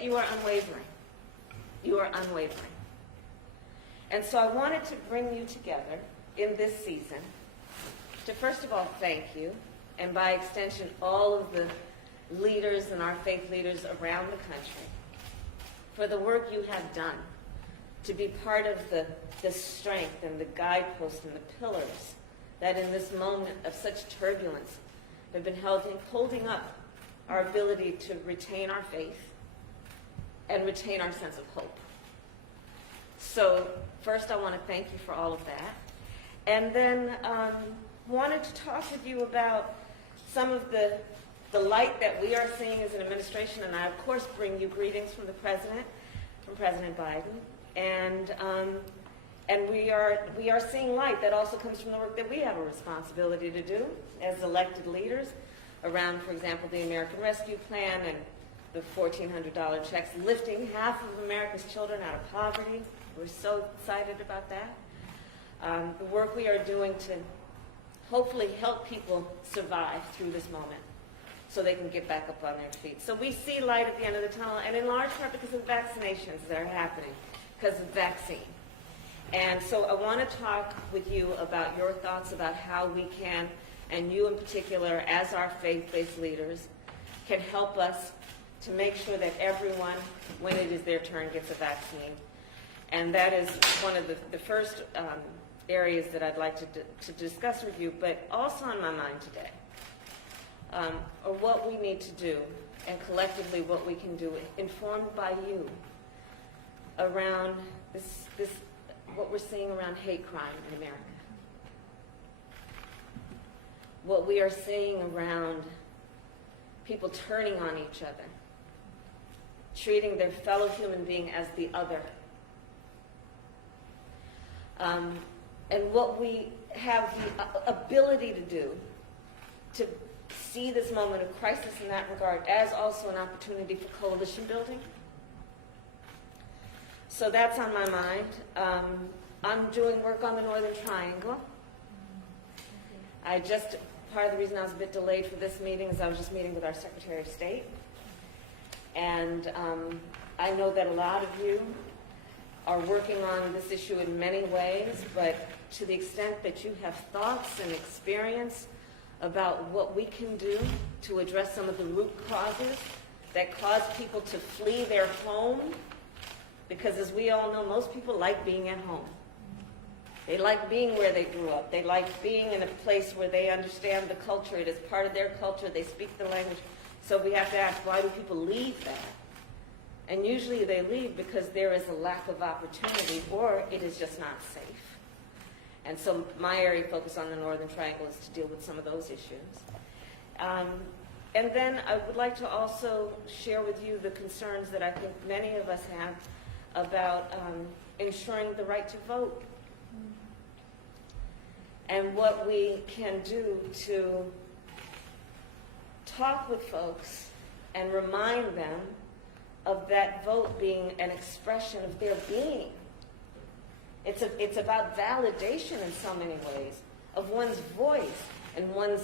that you are unwavering. You are unwavering. And so I wanted to bring you together in this season to first of all thank you, and by extension all of the leaders and our faith leaders around the country for the work you have done to be part of the strength and the guideposts and the pillars that in this moment of such turbulence have been holding up our ability to retain our faith and retain our sense of hope. So first I want to thank you for all of that. And then wanted to talk with you about some of the light that we are seeing as an administration. And I, of course, bring you greetings from the President, from President Biden. And we are seeing light that also comes from the work that we have a responsibility to do as elected leaders around, for example, the American Rescue Plan and the $1,400 checks, lifting half of America's children out of poverty. We're so excited about that. The work we are doing to hopefully help people survive through this moment so they can get back up on their feet. So we see light at the end of the tunnel, and in large part because of vaccinations that are happening, because of vaccine. And so I want to talk with you about your thoughts about how we can, and you in particular, as our faith-based leaders, can help us to make sure that everyone, when it is their turn, gets a vaccine. And that is one of the first areas that I'd like to discuss with you, but also on my mind today, are what we need to do, and collectively what we can do, informed by you, around this what we're seeing around hate crime in America. What we are seeing around people turning on each other, treating their fellow human being as the other. And what we have the ability to do to see this moment of crisis in that regard as also an opportunity for coalition building. So that's on my mind. I'm doing work on the Northern Triangle. Part of the reason I was a bit delayed for this meeting is I was just meeting with our Secretary of State. And I know that a lot of you are working on this issue in many ways, but to the extent that you have thoughts and experience about what we can do to address some of the root causes that cause people to flee their home, because as we all know, most people like being at home. They like being where they grew up. They like being in a place where they understand the culture. It is part of their culture. They speak the language. So we have to ask, why do people leave that? And usually they leave because there is a lack of opportunity or it is just not safe. And so my area of focus on the Northern Triangle is to deal with some of those issues. And then I would like to also share with you the concerns that I think many of us have about ensuring the right to vote. And what we can do to talk with folks and remind them of that vote being an expression of their being. It's about validation in so many ways of one's voice and one's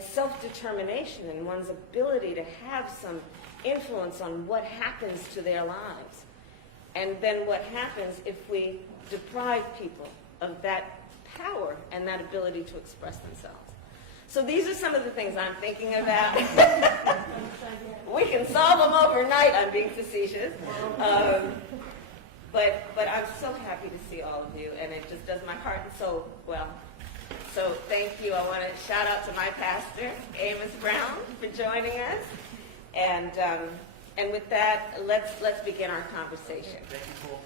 self-determination and one's ability to have some influence on what happens to their lives. And then what happens if we deprive people of that power and that ability to express themselves. So these are some of the things I'm thinking about. We can solve them overnight. I'm being facetious. But I'm so happy to see all of you, and it just does my heart so well. So thank you. I want to shout out to my pastor, Amos Brown, for joining us. And with that, let's begin our conversation. Thank you, Paul.